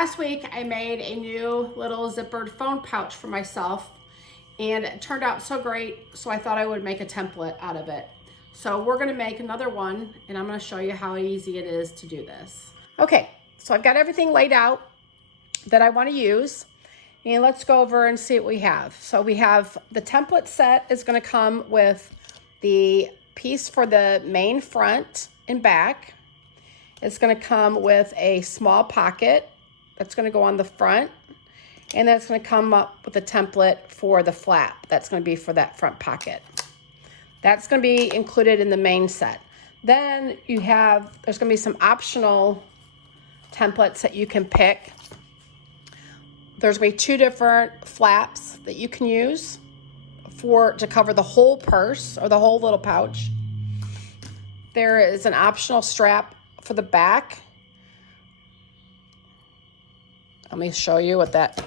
Last week I made a new little zippered phone pouch for myself and it turned out so great, so I thought I would make a template out of it. So we're gonna make another one and I'm gonna show you how easy it is to do this. Okay, so I've got everything laid out that I wanna use, and let's go over and see what we have. So we have the template set is gonna come with the piece for the main front and back. It's gonna come with a small pocket that's gonna go on the front, and then it's gonna come up with a template for the flap. That's gonna be for that front pocket. That's gonna be included in the main set. Then there's gonna be some optional templates that you can pick. There's gonna be 2 different flaps that you can use to cover the whole purse or the whole little pouch. There is an optional strap for the back. Let me show you what that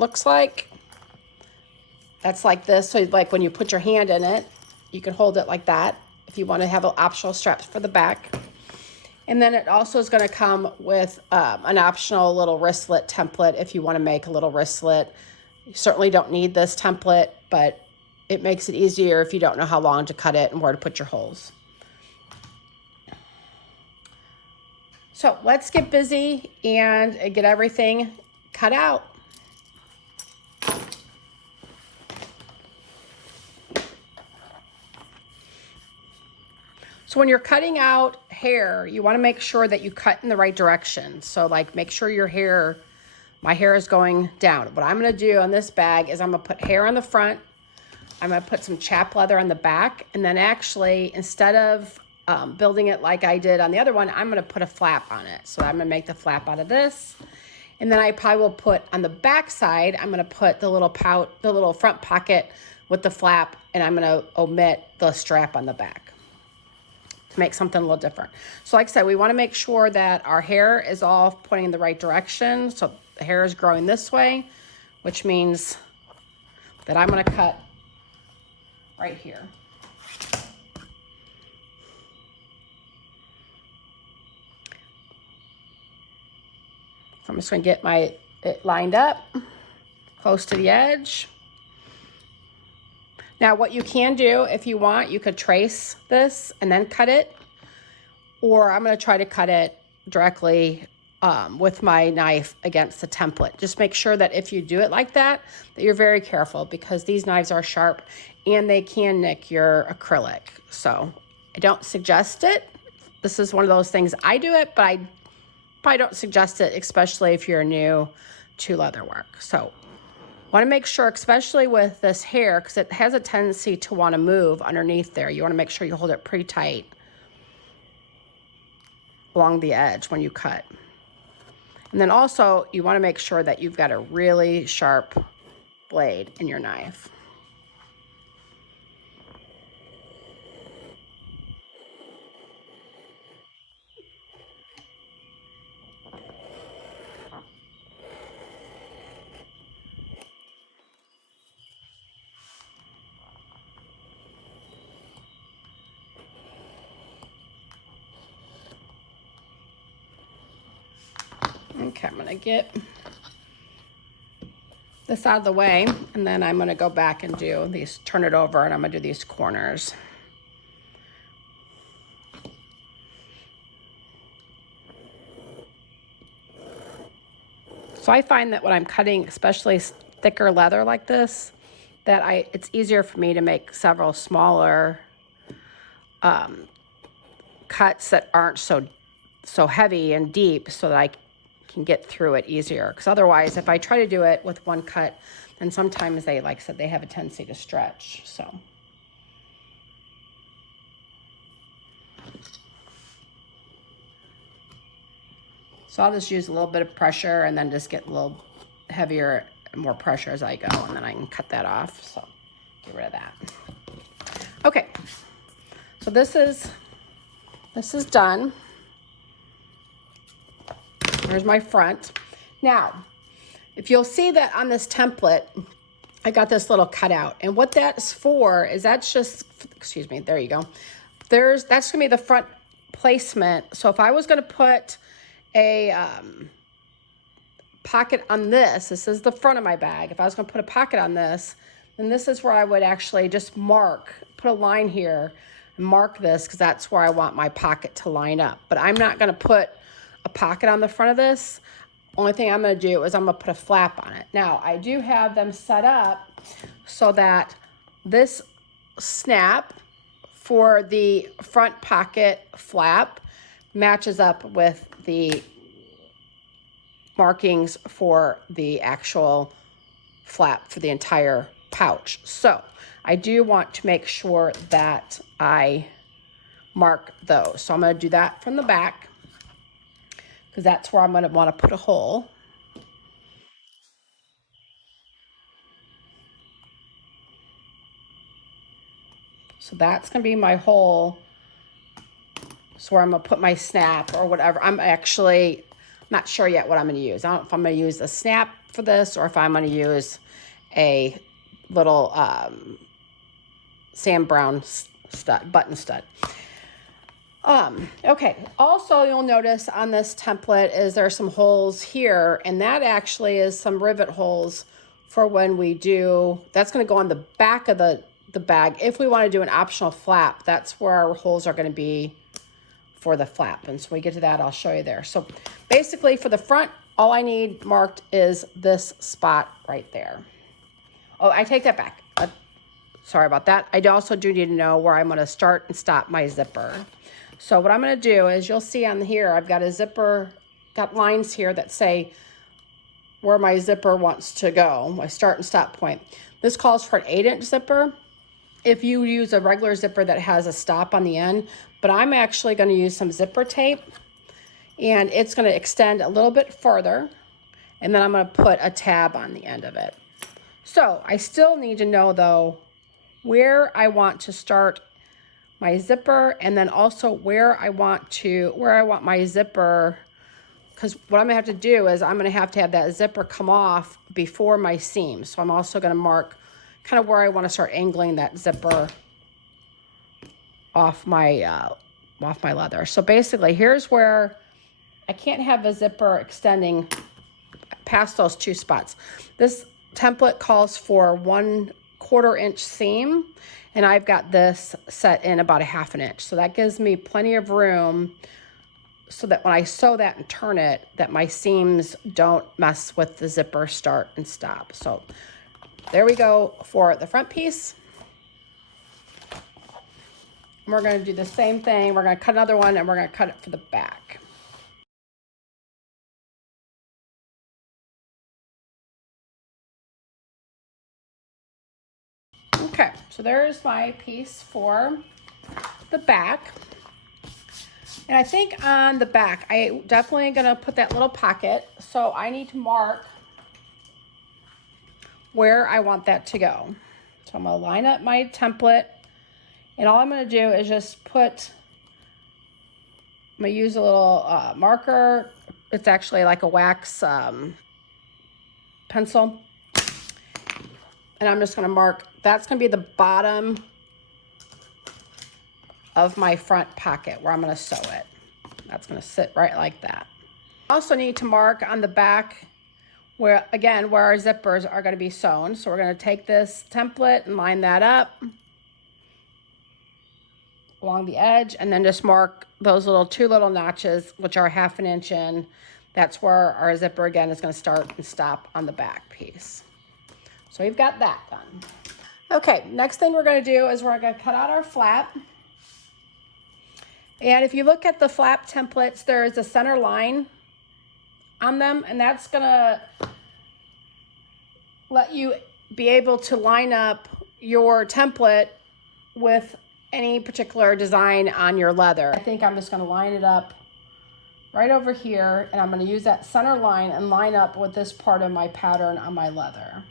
looks like. That's like this, so like when you put your hand in it, you can hold it like that if you want to have optional straps for the back. And then it also is going to come with an optional little wristlet template if you want to make a little wristlet. You certainly don't need this template, but it makes it easier if you don't know how long to cut it and where to put your holes. So let's get busy and get everything cut out. So when you're cutting out hair, you want to make sure that you cut in the right direction. So like make sure my hair is going down. What I'm going to do on this bag is I'm going to put hair on the front. I'm going to put some chap leather on the back. And then actually, instead of building it like I did on the other one, I'm going to put a flap on it. So I'm going to make the flap out of this. And then I probably will put on the back side, I'm going to put the little front pocket with the flap, and I'm going to omit the strap on the back to make something a little different. So like I said, we want to make sure that our hair is all pointing in the right direction. So the hair is growing this way, which means that I'm going to cut right here. I'm just going to get it lined up close to the edge. Now what you can do, if you want, you could trace this and then cut it, or I'm going to try to cut it directly with my knife against the template. Just make sure that if you do it like that you're very careful, because these knives are sharp and they can nick your acrylic. So I don't suggest it. This is one of those things I do it, but I probably don't suggest it, especially if you're new to leatherwork. So want to make sure, especially with this hair, because it has a tendency to want to move underneath there. You want to make sure you hold it pretty tight along the edge when you cut. And then also you want to make sure that you've got a really sharp blade in your knife. Okay, I'm going to get this out of the way, and then I'm going to go back and do these, turn it over, and I'm going to do these corners. So I find that when I'm cutting, especially thicker leather like this, that it's easier for me to make several smaller cuts that aren't so heavy and deep, so that I can get through it easier. Because otherwise, if I try to do it with one cut, then sometimes they, like I said, they have a tendency to stretch. So I'll just use a little bit of pressure and then just get a little heavier, more pressure as I go, and then I can cut that off. So get rid of that. Okay, so this is done. There's my front. Now, if you'll see that on this template, I got this little cutout, and what that's for is that's just, excuse me, there you go. That's gonna be the front placement. So if I was gonna put a pocket on this, this is the front of my bag. If I was gonna put a pocket on this, then this is where I would actually just mark, put a line here and mark this, because that's where I want my pocket to line up. But I'm not gonna put a pocket on the front of this. Only thing I'm gonna do is I'm gonna put a flap on it. Now, I do have them set up so that this snap for the front pocket flap matches up with the markings for the actual flap for the entire pouch. So I do want to make sure that I mark those. So I'm going to do that from the back, because that's where I'm going to want to put a hole. So that's going to be my hole. So where I'm going to put my snap or whatever. I'm actually not sure yet what I'm going to use. I don't know if I'm going to use a snap for this or if I'm going to use a little Sam Brown stud, button stud. Okay, also you'll notice on this template is there's some holes here, and that actually is some rivet holes for when we do, that's going to go on the back of the bag. If we want to do an optional flap, that's where our holes are going to be for the flap. And so when we get to that, I'll show you there. So basically for the front, all I need marked is this spot right there. Oh, I take that back. Sorry about that. I also do need to know where I'm going to start and stop my zipper. So what I'm going to do is, you'll see on here, I've got a zipper, got lines here that say where my zipper wants to go, my start and stop point. This calls for an 8-inch zipper. If you use a regular zipper that has a stop on the end, but I'm actually going to use some zipper tape, and it's going to extend a little bit further, and then I'm going to put a tab on the end of it. So I still need to know though where I want to start my zipper, and then also where I want my zipper, because what I'm gonna have to do is I'm gonna have to have that zipper come off before my seam. So I'm also gonna mark kind of where I want to start angling that zipper off my leather. So basically, here's where I can't have the zipper extending past those two spots. This template calls for 1/4 inch seam, and I've got this set in about 1/2 inch. So that gives me plenty of room so that when I sew that and turn it, that my seams don't mess with the zipper start and stop. So there we go for the front piece. And we're going to do the same thing. We're going to cut another one, and we're going to cut it for the back. Okay, so there's my piece for the back. And I think on the back, I definitely gonna put that little pocket. So I need to mark where I want that to go. So I'm gonna line up my template, and all I'm gonna do is just put, I'm gonna use a little marker. It's actually like a wax pencil. And I'm just gonna mark, that's gonna be the bottom of my front pocket where I'm gonna sew it. That's gonna sit right like that. I also need to mark on the back where, again, where our zippers are gonna be sewn. So we're gonna take this template and line that up along the edge, and then just mark those two little notches, which are 1/2 inch in. That's where our zipper, again, is gonna start and stop on the back piece. So we've got that done. Okay, next thing we're gonna do is we're gonna cut out our flap. And if you look at the flap templates, there is a center line on them, and that's gonna let you be able to line up your template with any particular design on your leather. I think I'm just gonna line it up right over here, and I'm gonna use that center line and line up with this part of my pattern on my leather.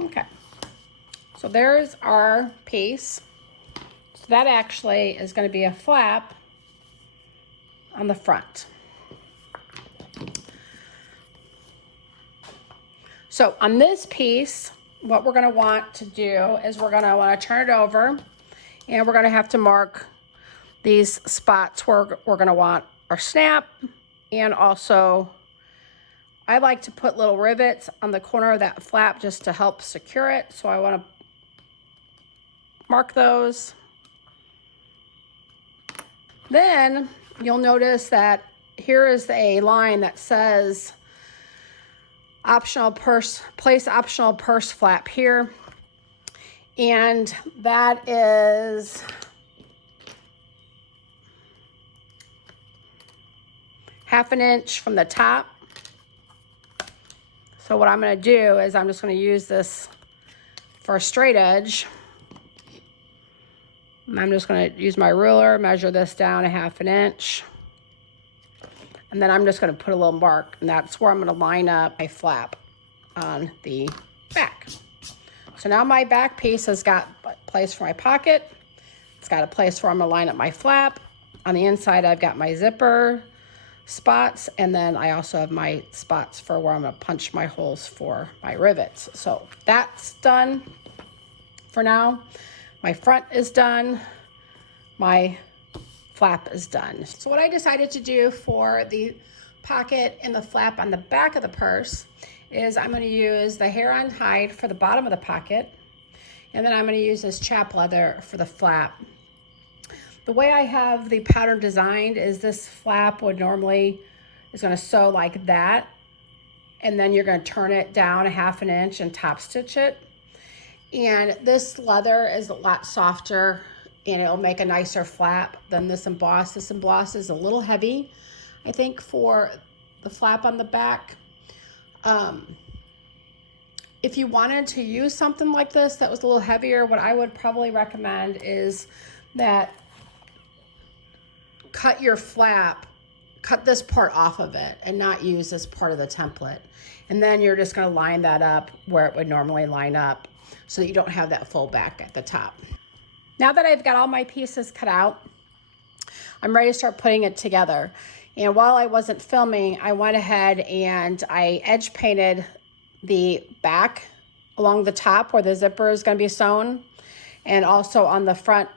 Okay, so there's our piece. So that actually is going to be a flap on the front. So on this piece, what we're going to want to do is we're going to want to turn it over, and we're going to have to mark these spots where we're going to want our snap. And also, I like to put little rivets on the corner of that flap just to help secure it. So I want to mark those. Then you'll notice that here is a line that says optional purse, place optional purse flap here. And that is ½ inch from the top. So what I'm going to do is I'm just going to use this for a straight edge. I'm just going to use my ruler, measure this down ½ inch. And then I'm just going to put a little mark, and that's where I'm going to line up my flap on the back. So now my back piece has got a place for my pocket. It's got a place where I'm going to line up my flap. On the inside, I've got my zipper spots, and then I also have my spots for where I'm going to punch my holes for my rivets. So that's done for now. My front is done. My flap is done. So what I decided to do for the pocket and the flap on the back of the purse is I'm going to use the hair on hide for the bottom of the pocket, and then I'm going to use this chap leather for the flap. The way I have the pattern designed is this flap would normally is going to sew like that, and then you're going to turn it down ½ inch and top stitch it. And this leather is a lot softer, and it'll make a nicer flap than this embossed. This embossed is a little heavy, I think, for the flap on the back. If you wanted to use something like this that was a little heavier, what I would probably recommend is that cut your flap, cut this part off of it and not use this part of the template. And then you're just going to line that up where it would normally line up so that you don't have that full back at the top. Now that I've got all my pieces cut out, I'm ready to start putting it together. And while I wasn't filming, I went ahead and I edge painted the back along the top where the zipper is going to be sewn, and also on the front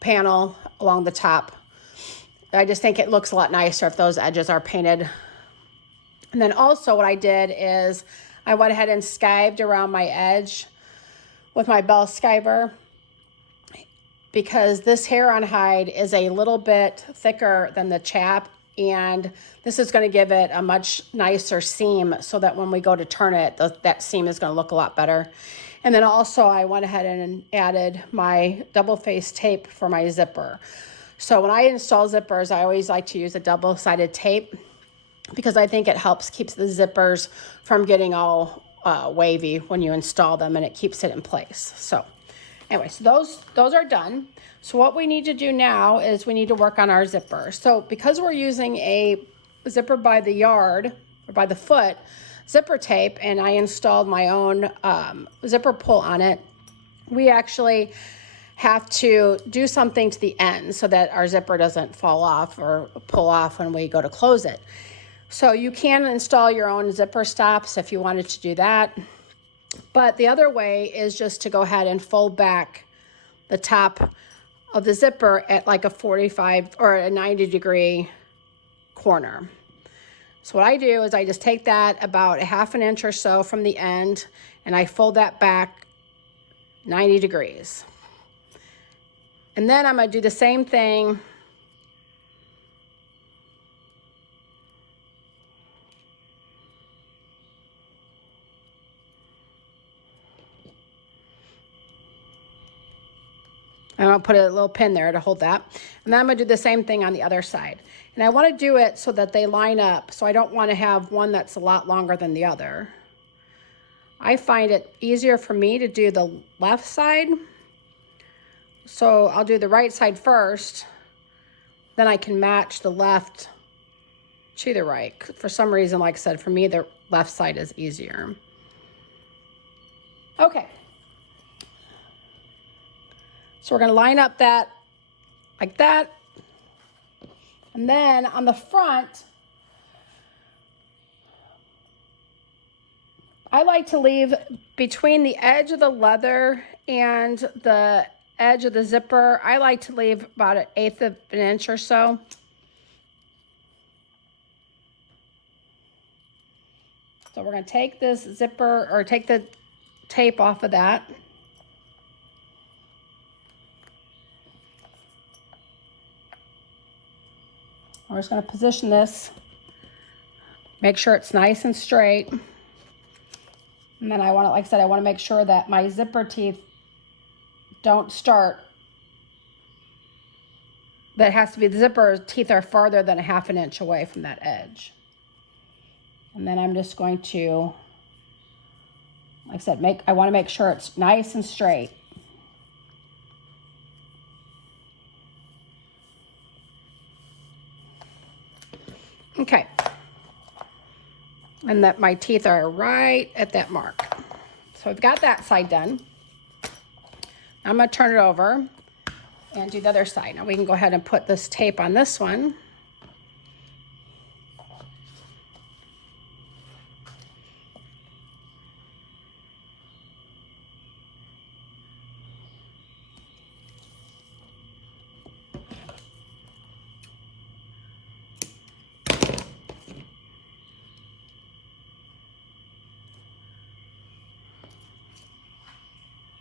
panel along the top. I just think it looks a lot nicer if those edges are painted. And then also what I did is I went ahead and skived around my edge with my bell skiver, because this hair on hide is a little bit thicker than the chap, and this is going to give it a much nicer seam so that when we go to turn it, that seam is going to look a lot better. And then also I went ahead and added my double face tape for my zipper. So when I install zippers, I always like to use a double-sided tape because I think it helps keeps the zippers from getting all wavy when you install them, and it keeps it in place. So anyway, so those are done. So what we need to do now is we need to work on our zipper. So because we're using a zipper by the yard or by the foot zipper tape, and I installed my own zipper pull on it, we actually have to do something to the end so that our zipper doesn't fall off or pull off when we go to close it. So you can install your own zipper stops if you wanted to do that. But the other way is just to go ahead and fold back the top of the zipper at like a 45 or a 90-degree corner. So what I do is I just take that about ½ inch or so from the end, and I fold that back 90 degrees. And then I'm going to do the same thing I'm going to put a little pin there to hold that. And then I'm going to do the same thing on the other side. And I want to do it so that they line up. So I don't want to have one that's a lot longer than the other. I find it easier for me to do the left side. So I'll do the right side first. Then I can match the left to the right. For some reason, like I said, for me, the left side is easier. Okay. So we're going to line up that like that. And then on the front, I like to leave between the edge of the leather and the edge of the zipper, I like to leave about 1/8 of an inch or so. So we're going to take this zipper, or take the tape off of that. We're just going to position this, make sure it's nice and straight. And then I want to, like I said, I want to make sure that my zipper teeth don't start. That has to be, the zipper teeth are farther than 1/2 inch away from that edge. And then I'm just going to, like I said, I want to make sure it's nice and straight. Okay. And that my teeth are right at that mark. So I've got that side done. I'm going to turn it over and do the other side. Now we can go ahead and put this tape on this one.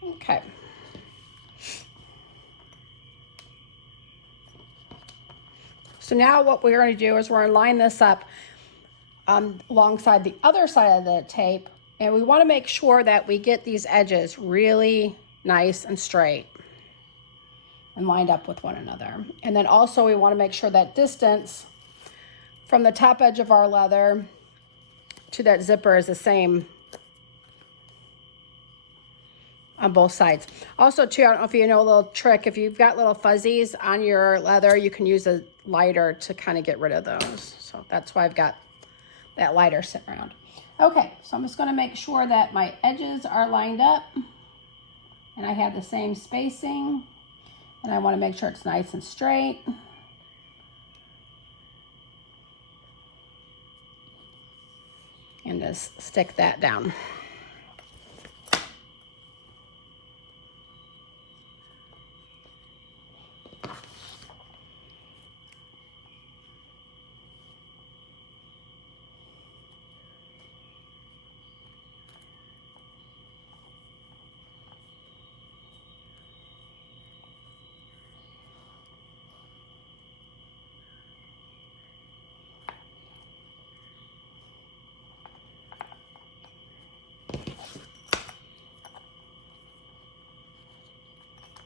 Okay. So now what we're going to do is we're going to line this up alongside the other side of the tape, and we want to make sure that we get these edges really nice and straight and lined up with one another. And then also we want to make sure that distance from the top edge of our leather to that zipper is the same on both sides. Also too, I don't know if you know a little trick, if you've got little fuzzies on your leather, you can use a lighter to kind of get rid of those. So that's why I've got that lighter sitting around. Okay, so I'm just going to make sure that my edges are lined up and I have the same spacing, and I want to make sure it's nice and straight. And just stick that down.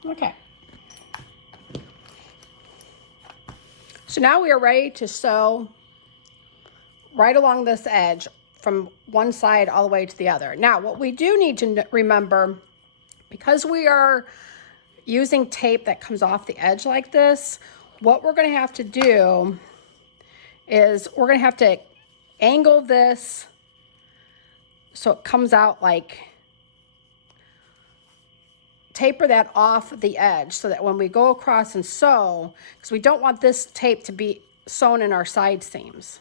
Okay. So now we are ready to sew right along this edge from one side all the way to the other. Now, what we do need to remember, because we are using tape that comes off the edge like this, what we're going to have to do is we're going to have to angle this so it comes out like, taper that off the edge so that when we go across and sew, because we don't want this tape to be sewn in our side seams.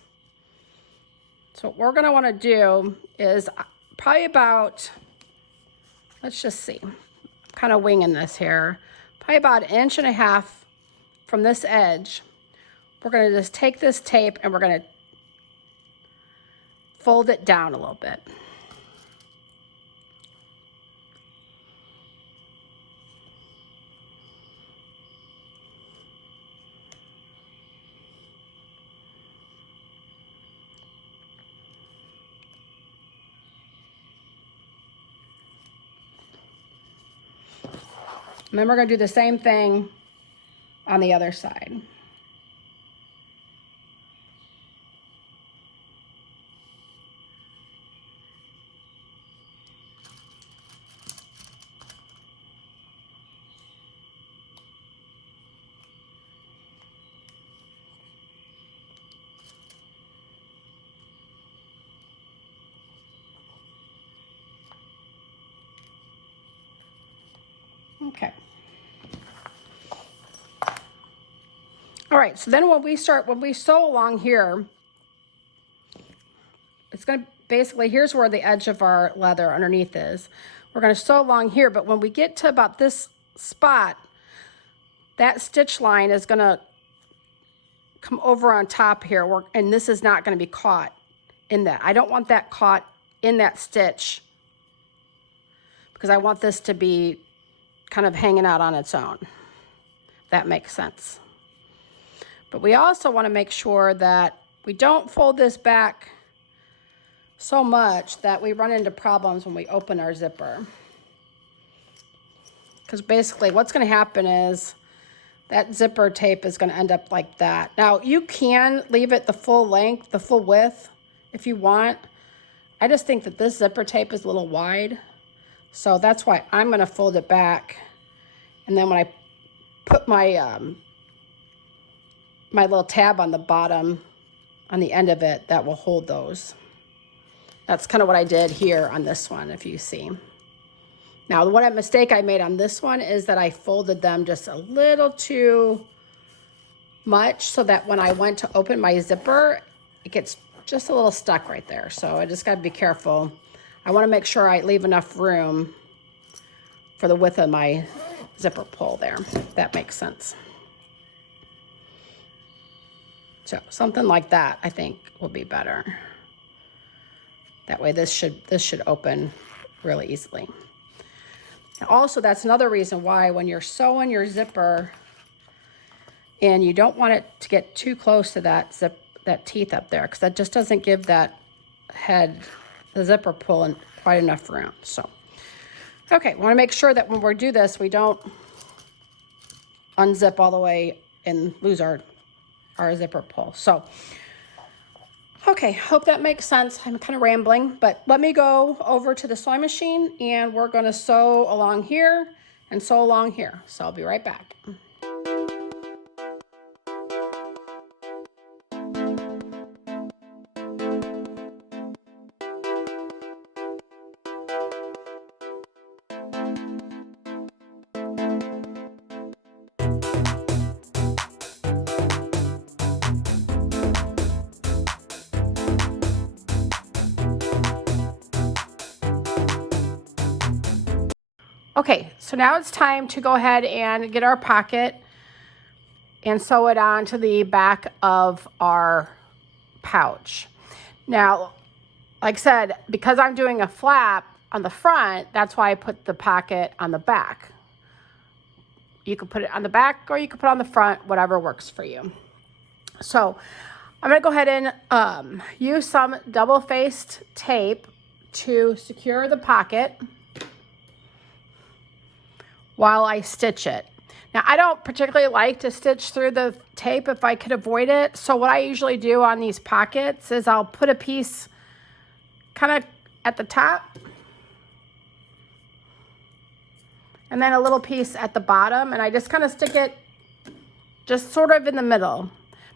So what we're going to want to do is probably about, let's just see, I'm kind of winging this here, probably about 1.5 inches from this edge. We're going to just take this tape and we're going to fold it down a little bit. And then we're going to do the same thing on the other side. Okay. All right, so then when we sew along here, it's going to basically, here's where the edge of our leather underneath is. We're going to sew along here, but when we get to about this spot, that stitch line is going to come over on top here, and this is not going to be caught in that. I don't want that caught in that stitch because I want this to be kind of hanging out on its own. If that makes sense. But we also want to make sure that we don't fold this back so much that we run into problems when we open our zipper. Because basically what's going to happen is that zipper tape is going to end up like that. Now you can leave it the full length, the full width if you want. I just think that this zipper tape is a little wide. So that's why I'm going to fold it back. And then when I put my my little tab on the bottom, on the end of it, that will hold those. That's kind of what I did here on this one, if you see. Now, the one mistake I made on this one is that I folded them just a little too much so that when I went to open my zipper, it gets just a little stuck right there. So I just got to be careful. I want to make sure I leave enough room for the width of my zipper pull there, if that makes sense. So something like that, I think, will be better. That way this should open really easily. And also, that's another reason why when you're sewing your zipper and you don't want it to get too close to that teeth up there, because that just doesn't give that head, the zipper pull, quite enough room. So, okay, we want to make sure that when we do this, we don't unzip all the way and lose our zipper pull. So, okay, hope that makes sense. I'm kind of rambling, but let me go over to the sewing machine and we're going to sew along here and sew along here. So I'll be right back. Okay, so now it's time to go ahead and get our pocket and sew it onto the back of our pouch. Now, like I said, because I'm doing a flap on the front, that's why I put the pocket on the back. You could put it on the back or you could put it on the front, whatever works for you. So I'm gonna go ahead and use some double-faced tape to secure the pocket while I stitch it. Now, I don't particularly like to stitch through the tape if I could avoid it. So what I usually do on these pockets is I'll put a piece kind of at the top and then a little piece at the bottom, and I just kind of stick it just sort of in the middle,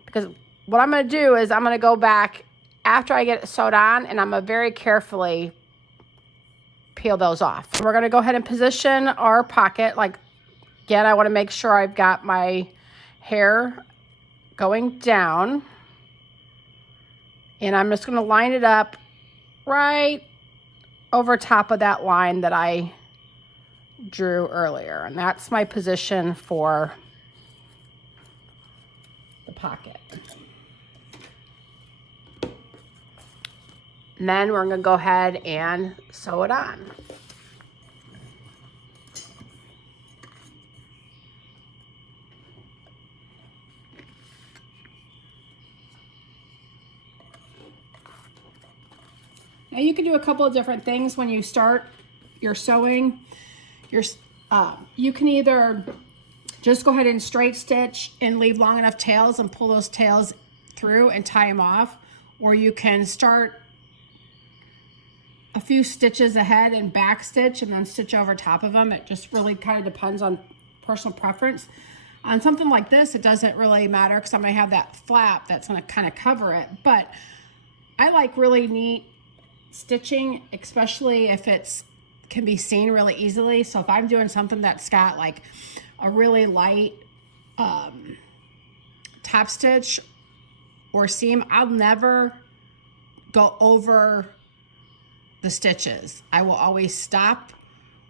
because what I'm going to do is I'm going to go back after I get it sewed on and I'm going to very carefully peel those off. We're going to go ahead and position our pocket. Like, again, I want to make sure I've got my hair going down, and I'm just going to line it up right over top of that line that I drew earlier, and that's my position for the pocket. And then we're going to go ahead and sew it on. Now you can do a couple of different things when you start your sewing. You can either just go ahead and straight stitch and leave long enough tails and pull those tails through and tie them off, or you can start a few stitches ahead and back stitch and then stitch over top of them. It just really kind of depends on personal preference. On something like this, it doesn't really matter because I'm going to have that flap that's going to kind of cover it. But I like really neat stitching, especially if it's can be seen really easily. So if I'm doing something that's got like a really light top stitch or seam, I'll never go over the stitches. I will always stop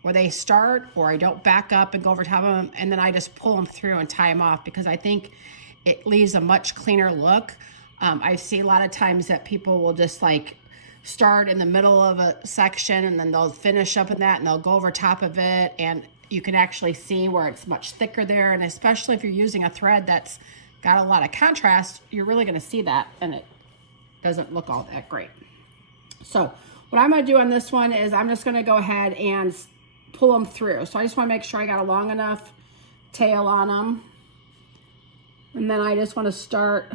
where they start, or I don't back up and go over top of them, and then I just pull them through and tie them off, because I think it leaves a much cleaner look. I see a lot of times that people will just like start in the middle of a section and then they'll finish up in that and they'll go over top of it, and you can actually see where it's much thicker there. And especially if you're using a thread that's got a lot of contrast, you're really going to see that, and it doesn't look all that great. So what I'm going to do on this one is I'm just going to go ahead and pull them through. So I just want to make sure I got a long enough tail on them. And then I just want to start,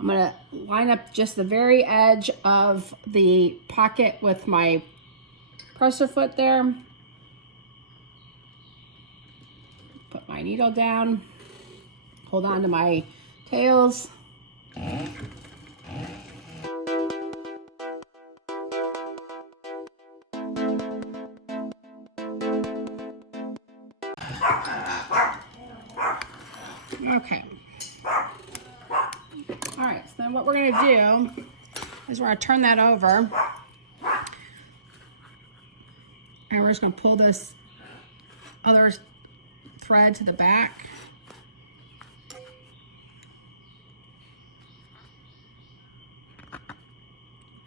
I'm going to line up just the very edge of the pocket with my presser foot there. Put my needle down, hold on to my tails. Okay. All right, so then what we're going to do is we're going to turn that over, and we're just going to pull this other thread to the back.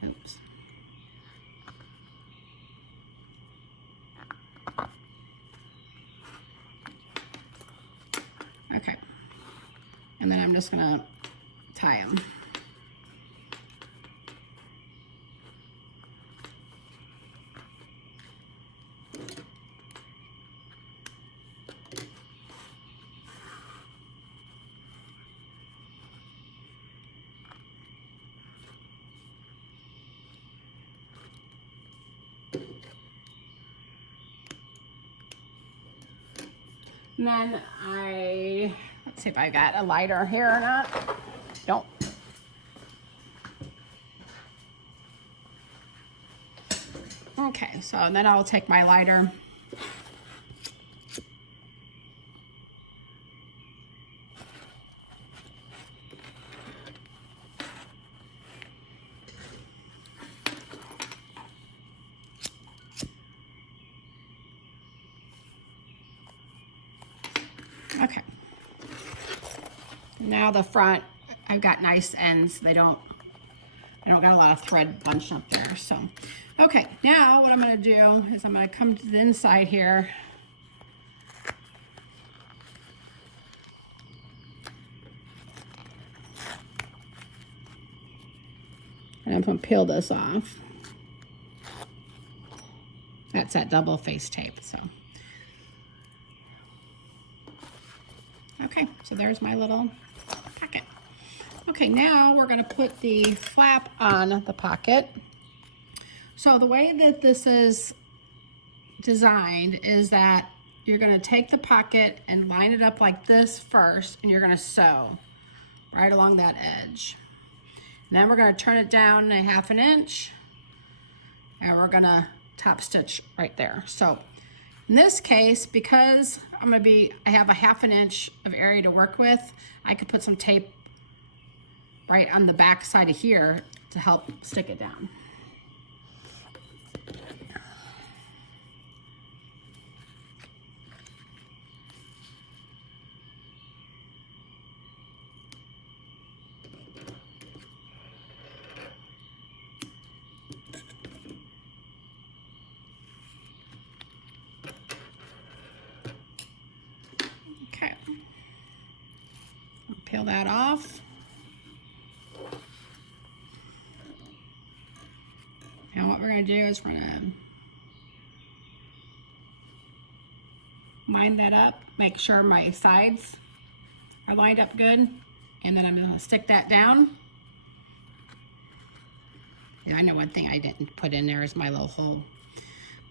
Oops. Okay. And then I'm just going to tie them. And then let's see if I got a lighter here or not. Don't. Okay, so then I'll take my lighter. Okay. Now the front, I've got nice ends. I don't got a lot of thread bunched up there. So, okay, now what I'm going to do is I'm going to come to the inside here. And I'm going to peel this off. That's that double face tape, so. Okay, so there's my little pocket. Okay, now we're going to put the flap on the pocket. So the way that this is designed is that you're going to take the pocket and line it up like this first, and you're going to sew right along that edge. And then we're going to turn it down 1/2 inch, and we're going to top stitch right there. So in this case, because I have 1/2 inch of area to work with, I could put some tape right on the back side of here to help stick it down. Okay. I'll peel that off. Now what we're going to do is we're going to line that up, make sure my sides are lined up good, and then I'm going to stick that down. Yeah, I know one thing I didn't put in there is my little hole,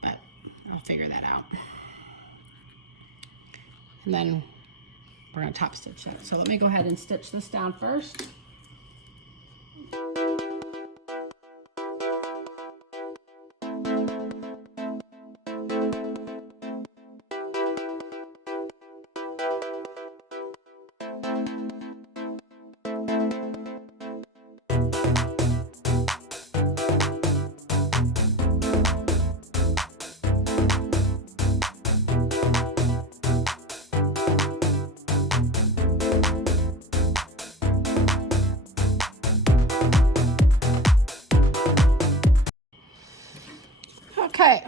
but I'll figure that out. And then we're going to top stitch that. So let me go ahead and stitch this down first.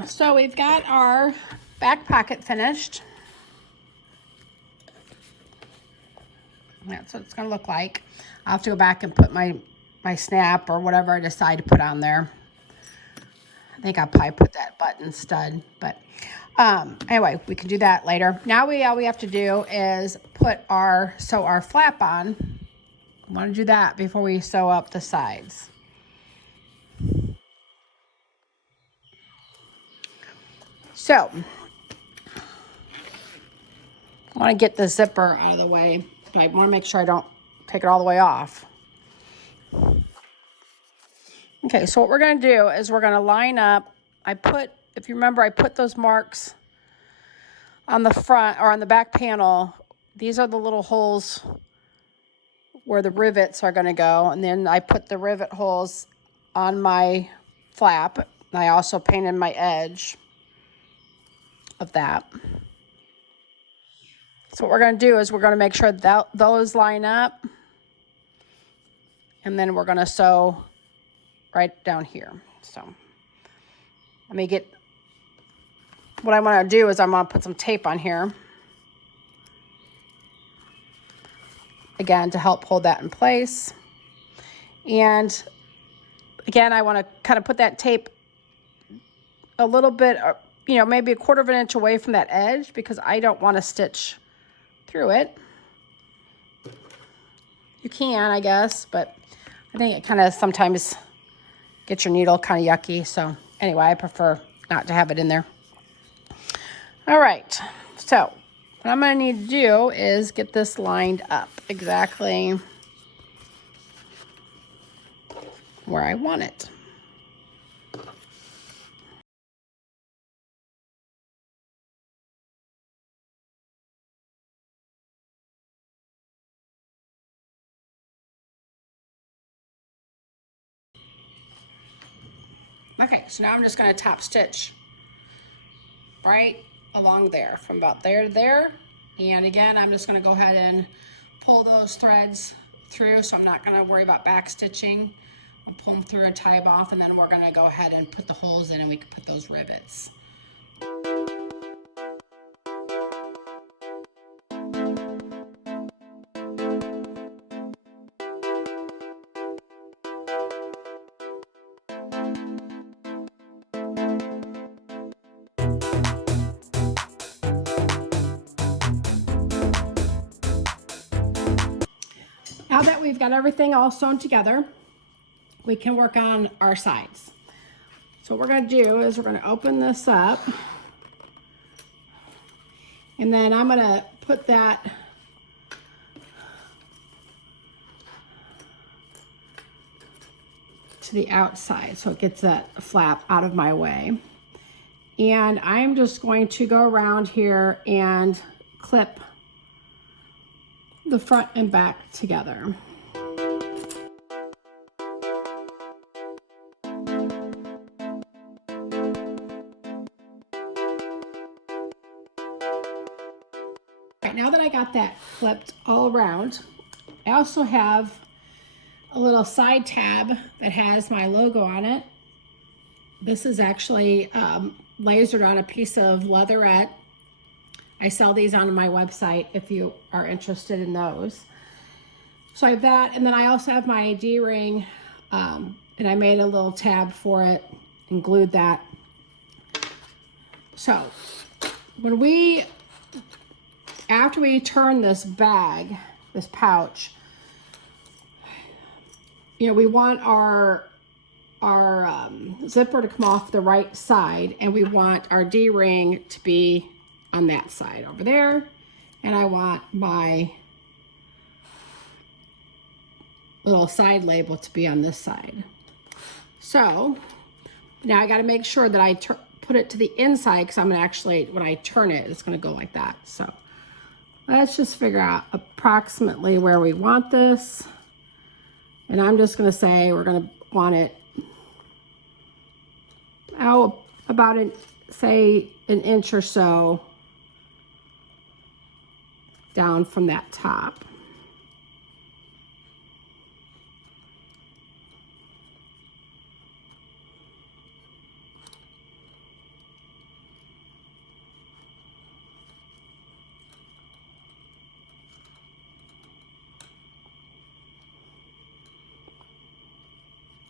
So we've got our back pocket finished. That's what it's going to look like. I'll have to go back and put my snap or whatever I decide to put on there. I think I'll probably put that button stud, but anyway, we can do that later. Now all we have to do is put our flap on. I want to do that before we sew up the sides. So I want to get the zipper out of the way, but I want to make sure I don't take it all the way off. Okay, so what we're going to do is we're going to line up. If you remember, I put those marks on the front or on the back panel. These are the little holes where the rivets are going to go. And then I put the rivet holes on my flap. And I also painted my edge of that. So what we're going to do is we're going to make sure that those line up. And then we're going to sew right down here. So let me get, what I want to do is I'm going to put some tape on here. Again, to help hold that in place. And again, I want to kind of put that tape a little bit, maybe 1/4 of an inch away from that edge because I don't want to stitch through it. You can, I guess, but I think it kind of sometimes gets your needle kind of yucky. So anyway, I prefer not to have it in there. All right, so what I'm going to need to do is get this lined up exactly where I want it. Okay, so now I'm just going to top stitch right along there, from about there to there. And again, I'm just going to go ahead and pull those threads through, so I'm not going to worry about back stitching. I'll pull them through and tie them off, and then we're going to go ahead and put the holes in, and we can put those rivets. Now that we've got everything all sewn together, we can work on our sides. So what we're going to do is we're going to open this up, and then I'm going to put that to the outside so it gets that flap out of my way. And I'm just going to go around here and clip the front and back together. Right, now that I got that clipped all around, I also have a little side tab that has my logo on it. This is actually lasered on a piece of leatherette. I sell these on my website if you are interested in those. So I have that, and then I also have my D-ring, and I made a little tab for it and glued that. So after we turn this bag, this pouch, we want our zipper to come off the right side, and we want our D-ring to be on that side over there, and I want my little side label to be on this side. So now I got to make sure that I put it to the inside, because I'm gonna actually, when I turn it, it's gonna go like that. So let's just figure out approximately where we want this, and I'm just gonna say we're gonna want it about say an inch or so down from that top.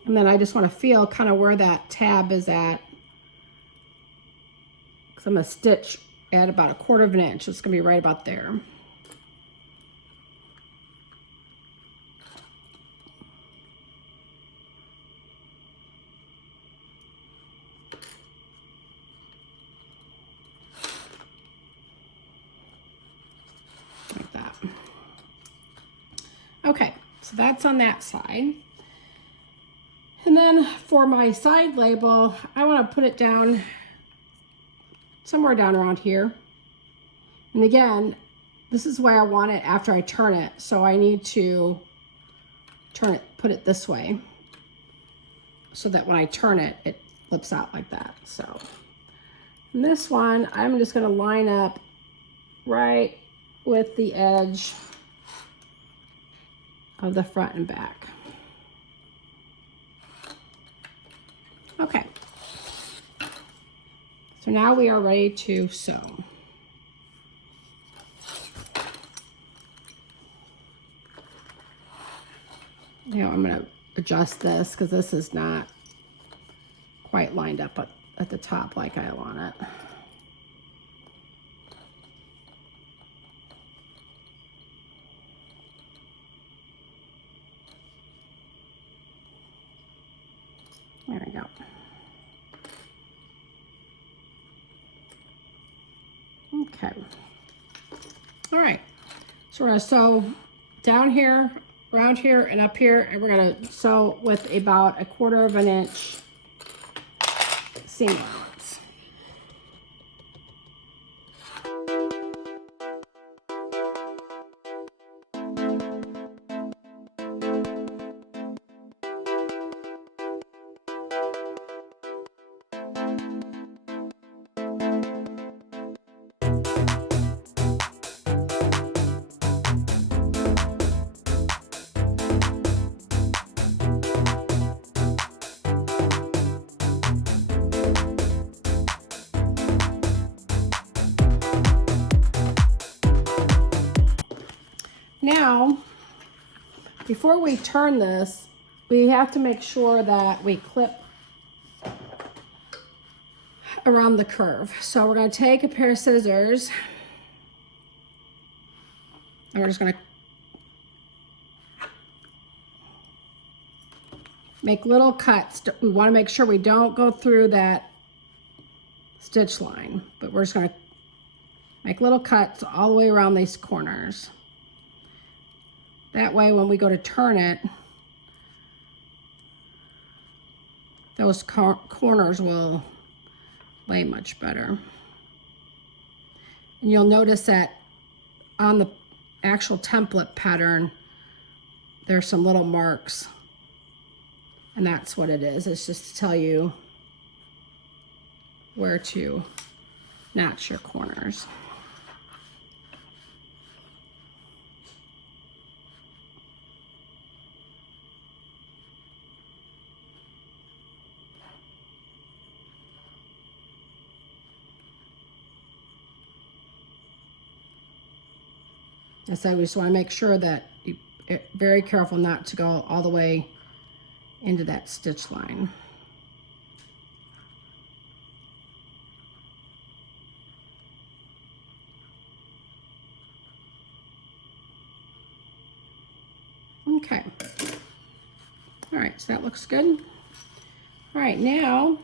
And then I just want to feel kind of where that tab is at. Because I'm going to stitch at about 1/4 of an inch. It's going to be right about there. Like that. Okay, so that's on that side. And then for my side label, I want to put it down somewhere down around here. And again, this is why I want it after I turn it. So I need to turn it, put it this way so that when I turn it, it flips out like that. So and this one, I'm just going to line up right with the edge of the front and back. Okay, so now we are ready to sew. Now I'm going to adjust this because this is not quite lined up at the top like I want it. There we go. Okay. All right. So we're going to sew down here, around here, and up here, and we're going to sew with about 1/4 of an inch seam allowance. Now, before we turn this, we have to make sure that we clip around the curve. So we're going to take a pair of scissors and we're just going to make little cuts. We want to make sure we don't go through that stitch line, but we're just going to make little cuts all the way around these corners. That way, when we go to turn it, those corners will lay much better. And you'll notice that on the actual template pattern, there's some little marks. And that's what it is. It's just to tell you where to notch your corners. So we just want to make sure that you're very careful not to go all the way into that stitch line. Okay. All right, so that looks good. All right, now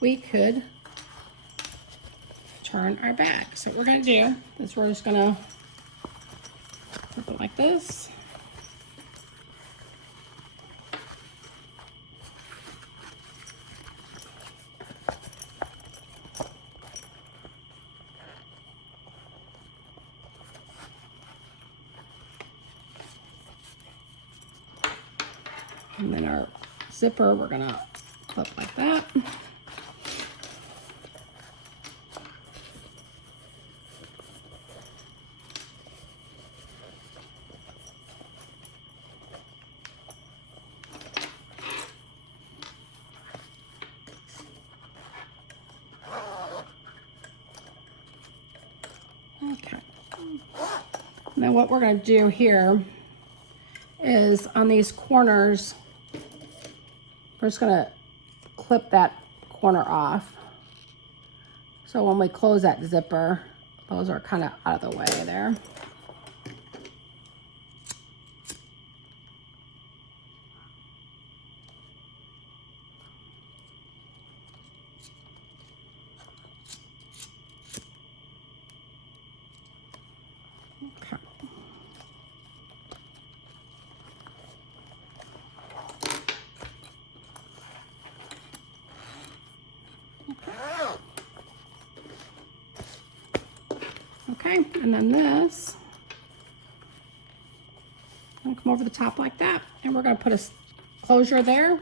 we could turn our bag. So what we're going to do is we're just going to flip it like this. And then our zipper, we're going to flip like that. Okay. And then what we're going to do here is on these corners, we're just gonna clip that corner off. So when we close that zipper, those are kind of out of the way there. Okay, and then this, I'm gonna come over the top like that, and we're gonna put a closure there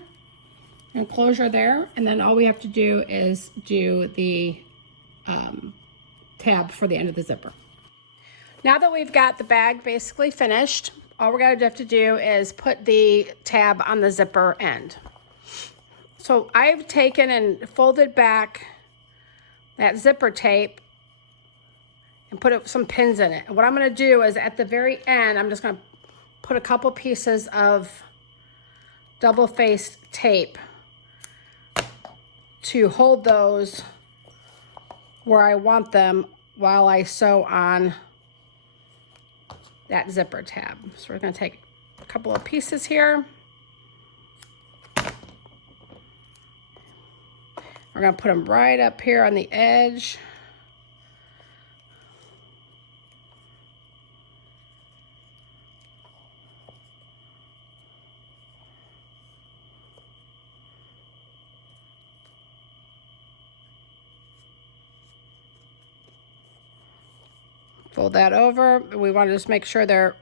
and closure there, and then all we have to do is do the tab for the end of the zipper. Now that we've got the bag basically finished, all we're gonna have to do is put the tab on the zipper end. So I've taken and folded back that zipper tape and put some pins in it. And what I'm gonna do is at the very end, I'm just gonna put a couple pieces of double-faced tape to hold those where I want them while I sew on that zipper tab. So we're gonna take a couple of pieces here. We're gonna put them right up here on the edge. Fold that over. We want to just make sure they're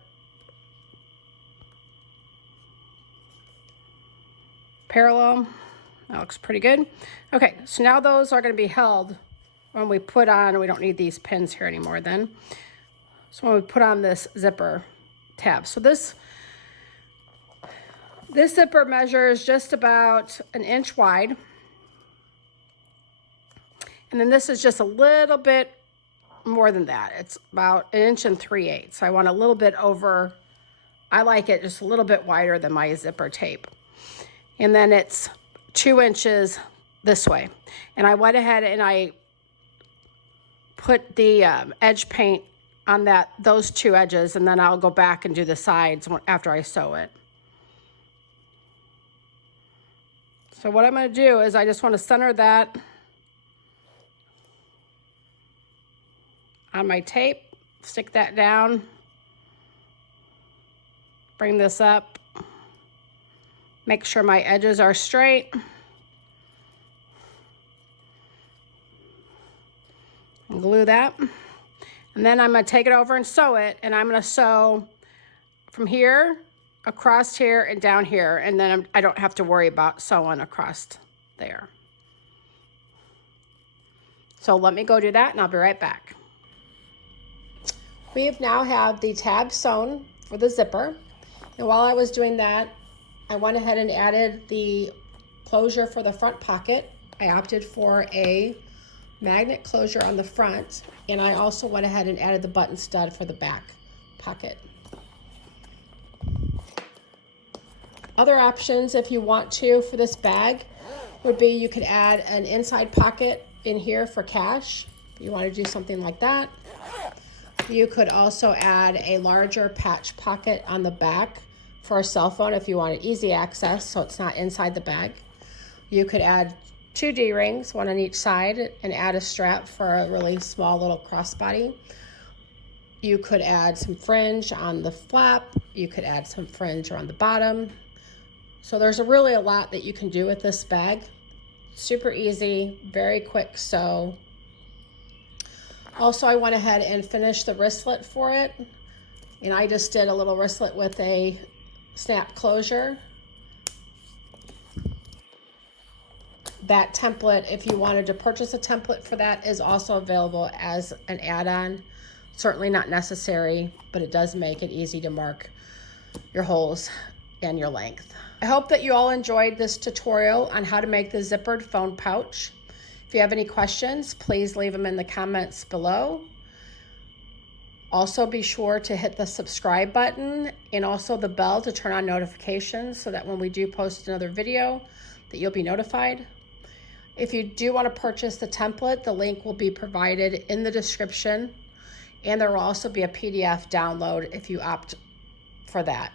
parallel. That looks pretty good. Okay, so now those are going to be held when we put on, we don't need these pins here anymore then. So when we put on this zipper tab. So this zipper measures just about 1 inch wide. And then this is just a little bit more than that. It's about 1 3/8 inches. So I want a little bit over, I like it just a little bit wider than my zipper tape. And then it's 2 inches this way. And I went ahead and I put the edge paint on those 2 edges, and then I'll go back and do the sides after I sew it. So what I'm going to do is I just want to center that on my tape, stick that down, bring this up, make sure my edges are straight, and glue that. And then I'm gonna take it over and sew it, and I'm gonna sew from here, across here, and down here, and then I don't have to worry about sewing across there. So let me go do that, and I'll be right back. We now have the tab sewn for the zipper. And while I was doing that, I went ahead and added the closure for the front pocket. I opted for a magnet closure on the front, and I also went ahead and added the button stud for the back pocket. Other options, if you want to, for this bag would be you could add an inside pocket in here for cash, if you want to do something like that. You could also add a larger patch pocket on the back for a cell phone if you wanted easy access, so it's not inside the bag. You could add 2 D-rings, one on each side, and add a strap for a really small little crossbody. You could add some fringe on the flap. You could add some fringe around the bottom. So there's really a lot that you can do with this bag. Super easy, very quick sew. Also, I went ahead and finished the wristlet for it, and I just did a little wristlet with a snap closure. That template, if you wanted to purchase a template for that, is also available as an add-on. Certainly not necessary, but it does make it easy to mark your holes and your length. I hope that you all enjoyed this tutorial on how to make the zippered phone pouch. If you have any questions, please leave them in the comments below. Also be sure to hit the subscribe button and also the bell to turn on notifications so that when we do post another video that you'll be notified. If you do want to purchase the template, the link will be provided in the description, and there will also be a PDF download if you opt for that.